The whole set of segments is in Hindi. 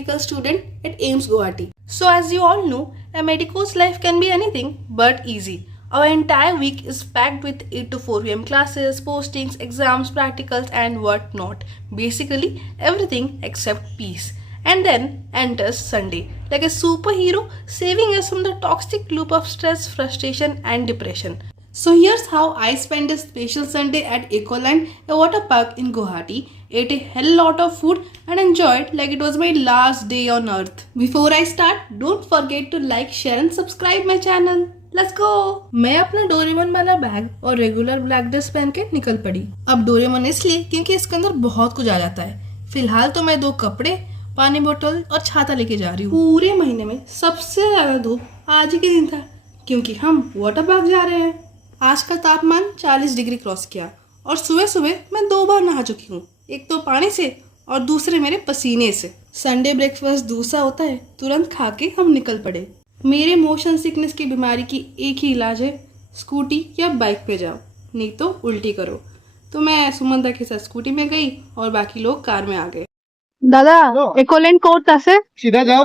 medical student at AIIMS Guwahati. So as you all know, a medico's life can be anything but easy. Our entire week is packed with 8 to 4 p.m. classes, postings, exams, practicals and what not. Basically everything except peace. And then enters Sunday, like a superhero saving us from the toxic loop of stress, frustration and depression. So here's how I spent a special Sunday at Ecoland, a water park in Guwahati, ate a hell lot of food and enjoyed like it was my last day on earth. Before I start, don't forget to like, share and subscribe my channel. Let's go! मैं अपना डोरेमोन वाला बैग और रेगुलर ब्लैक ड्रेस पहन के निकल पड़ी। अब डोरेमोन इसलिए क्योंकि इसके अंदर बहुत कुछ आ जाता है। फिलहाल तो मैं 2 कपड़े, पानी बोतल और छाता लेके जा रही हूँ। पूरे महीने में सबसे ज्यादा धूप आज ही के दिन था क्योंकि हम वाटर पार्क जा रहे हैं। आज का तापमान 40 डिग्री क्रॉस किया और सुबह सुबह मैं 2 बार नहा चुकी हूँ, एक तो पानी से और दूसरे मेरे पसीने से। संडे ब्रेकफास्ट दूसरा होता है, तुरंत खा के हम निकल पड़े। मेरे मोशन सिकनेस की बीमारी की एक ही इलाज है, स्कूटी या बाइक पे जाओ, नहीं तो उल्टी करो। तो मैं सुमंदा के साथ स्कूटी में गई और बाकी लोग कार में आ गए। দাদা একোলেন্ড কোর্ট আছে सीधा जाओ,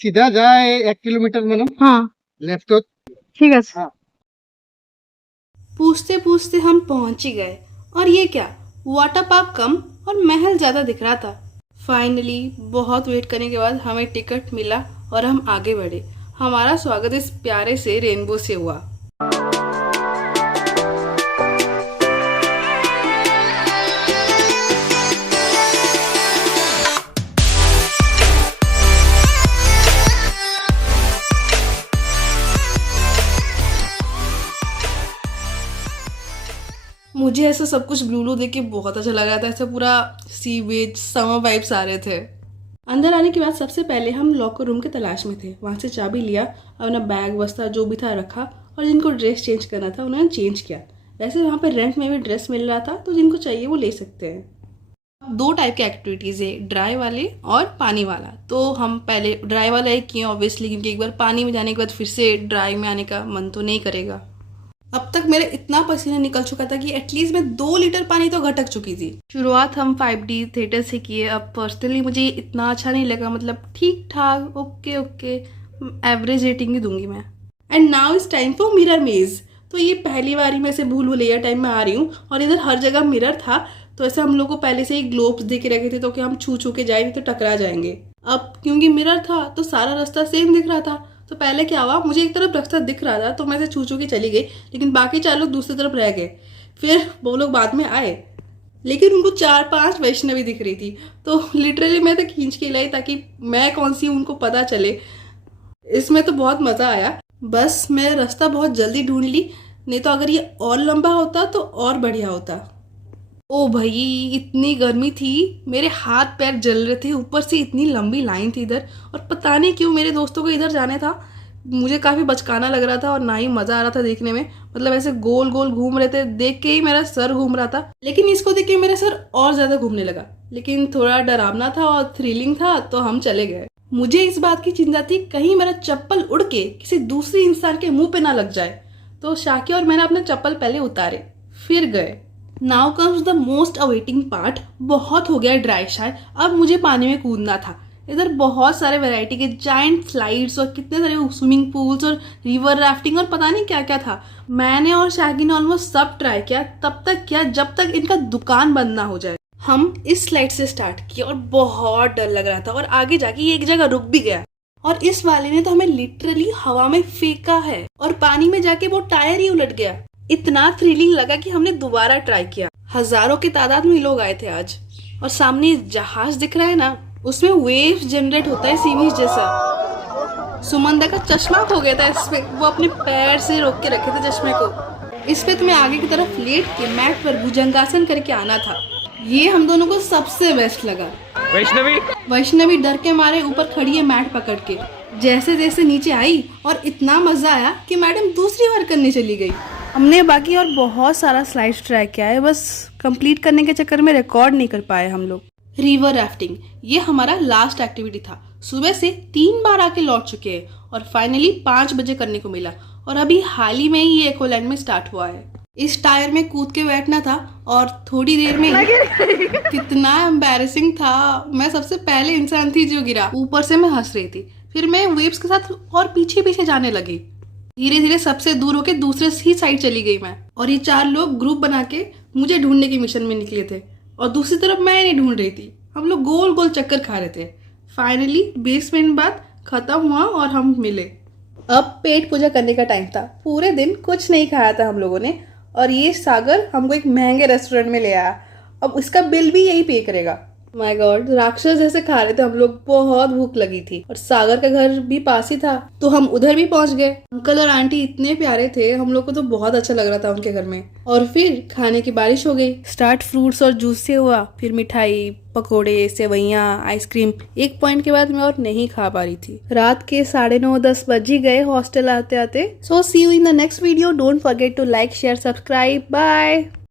सीधा जाए 1 किलोमीटर मानो। हाँ लेफ्ट हो। ठीक है। पूछते पूछते हम पहुंच ही गए और ये क्या, वाटर पार्क कम और महल ज्यादा दिख रहा था। फाइनली बहुत वेट करने के बाद हमें टिकट मिला और हम आगे बढ़े। हमारा स्वागत इस प्यारे से रेनबो से हुआ। मुझे ऐसा सब कुछ ब्लू देख के बहुत अच्छा लग रहा था। ऐसा पूरा सी बीच समर वाइब्स आ रहे थे। अंदर आने के बाद सबसे पहले हम लॉकर रूम के तलाश में थे। वहाँ से चाबी लिया, अपना बैग बस्ता जो भी था रखा और जिनको ड्रेस चेंज करना था उन्होंने चेंज किया। वैसे वहाँ पर रेंट में भी ड्रेस मिल रहा था, तो जिनको चाहिए वो ले सकते हैं। 2 टाइप के एक्टिविटीज़ है, ड्राई वाले और पानी वाला। तो हम पहले ड्राई वाला ही किए ऑब्वियसली, क्योंकि एक बार पानी में जाने के बाद फिर से ड्राई में आने का मन तो नहीं करेगा। अब तक मेरे इतना पसीना निकल चुका था कि एटलीस्ट मैं 2 लीटर पानी तो घटक चुकी थी। शुरुआत हम 5D थिएटर से किए। अब पर्सनली मुझे इतना अच्छा नहीं लगा, मतलब ठीक ठाक, ओके एवरेज रेटिंग ही दूंगी मैं। And now is time for mirror मेज। तो ये पहली बारी में से भूल भुलैया टाइम में आ रही हूँ और इधर हर जगह मिरर था, तो ऐसे हम लोग को पहले से ही ग्लोब्स दे के रखे थे तो कि हम छू छू के जाएंगे तो टकरा जाएंगे। अब क्योंकि मिरर था तो सारा रास्ता सेम दिख रहा था, तो पहले क्या हुआ, मुझे एक तरफ रास्ता दिख रहा था तो मैं से छू छू के चली गई, लेकिन बाकी 4 लोग दूसरी तरफ रह गए। फिर वो लोग बाद में आए, लेकिन उनको 4-5 वैष्णवी दिख रही थी, तो लिटरली मैं तो खींच के लाई ताकि मैं कौन सी उनको पता चले। इसमें तो बहुत मज़ा आया। बस मैं रास्ता बहुत जल्दी ढूंढ ली, नहीं तो अगर ये और लंबा होता तो और बढ़िया होता। ओ भाई इतनी गर्मी थी, मेरे हाथ पैर जल रहे थे, ऊपर से इतनी लंबी लाइन थी इधर, और पता नहीं क्यों मेरे दोस्तों को इधर जाने था। मुझे काफ़ी बचकाना लग रहा था और ना ही मज़ा आ रहा था देखने में। मतलब ऐसे गोल गोल घूम रहे थे, देख के ही मेरा सर घूम रहा था। लेकिन इसको देख के मेरा सर और ज़्यादा घूमने लगा, लेकिन थोड़ा डरावना था और थ्रिलिंग था, तो हम चले गए। मुझे इस बात की चिंता थी कहीं मेरा चप्पल उड़ के किसी दूसरे इंसान के मुंह पे ना लग जाए, तो शाकी और मैंने अपने चप्पल पहले उतारे फिर गए। Now comes the most awaiting part. बहुत हो गया ड्राई शाय, अब मुझे पानी में कूदना था। इधर बहुत सारे वैरायटी के जायंट स्लाइड्स और कितने सारे स्विमिंग पूल्स और रिवर राफ्टिंग और पता नहीं क्या क्या था। मैंने और शागी ने ऑलमोस्ट सब ट्राई किया, तब तक किया जब तक इनका दुकान बंद ना हो जाए। हम इस स्लाइड से स्टार्ट किया और बहुत डर लग रहा था और आगे जाके ये एक जगह रुक भी गया, और इस वाले ने तो हमें लिटरली हवा में फेंका है और पानी में जाके वो टायर ही उलट गया। इतना थ्रिलिंग लगा कि हमने दोबारा ट्राई किया। हजारों की तादाद में लोग आए थे आज, और सामने जहाज दिख रहा है ना, उसमें वेव्स जनरेट होता है सी बीच जैसा। सुमंदा का चश्मा खो गया था इसमें, वो अपने पैर से रोक के रखे थे चश्मे को। इस पे तुम्हें आगे की तरफ लेट के मैट पर भुजंगासन करके आना था। ये हम दोनों को सबसे बेस्ट लगा। वैष्णवी डर के मारे ऊपर खड़ी है मैट पकड़ के। जैसे जैसे नीचे आई और इतना मजा आया कि मैडम दूसरी बार करने चली गई। हमने बाकी और बहुत सारा स्लाइड्स ट्राई किया है, बस कंप्लीट करने के चक्कर में रिकॉर्ड नहीं कर पाए हम लोग। रिवर राफ्टिंग ये हमारा लास्ट एक्टिविटी था। सुबह से 3 बार आके लौट चुके हैं और फाइनली 5 बजे करने को मिला, और अभी हाल ही में ही ये एकोलैंड में स्टार्ट हुआ है। इस टायर में कूद के बैठना था और थोड़ी देर में कितना एम्बैरेसिंग था। मैं सबसे पहले इंसान थी जो गिरा। ऊपर से मैं हंस रही थी, फिर मैं वेव्स के साथ और पीछे पीछे जाने लगी। धीरे धीरे सबसे दूर होके दूसरे ही साइड चली गई मैं। और ये 4 लोग ग्रुप बना के मुझे ढूंढने की मिशन में निकले थे और दूसरी तरफ मैं नहीं ढूंढ रही थी। हम लोग गोल गोल चक्कर खा रहे थे। फाइनली 20 मिनट बाद खत्म हुआ और हम मिले। अब पेट पूजा करने का टाइम था। पूरे दिन कुछ नहीं खाया था हम लोगों ने और ये सागर हमको एक महंगे रेस्टोरेंट में ले आया। अब इसका बिल भी यही पे करेगा। माय गॉड, राक्षस जैसे खा रहे थे हम लोग। बहुत भूख लगी थी और सागर का घर भी पास ही था तो हम उधर भी पहुंच गए। अंकल और आंटी इतने प्यारे थे, हम लोग को तो बहुत अच्छा लग रहा था उनके घर में। और फिर खाने की बारिश हो गई। स्टार्ट फ्रूट्स और जूस से हुआ, फिर मिठाई, पकोड़े, सेवैयां, आइसक्रीम। एक पॉइंट के बाद मैं और नहीं खा पा रही थी। रात के 9:30-10 बज ही गए हॉस्टल आते आते। So see you in the next video. Don't forget to like, share, subscribe. Bye.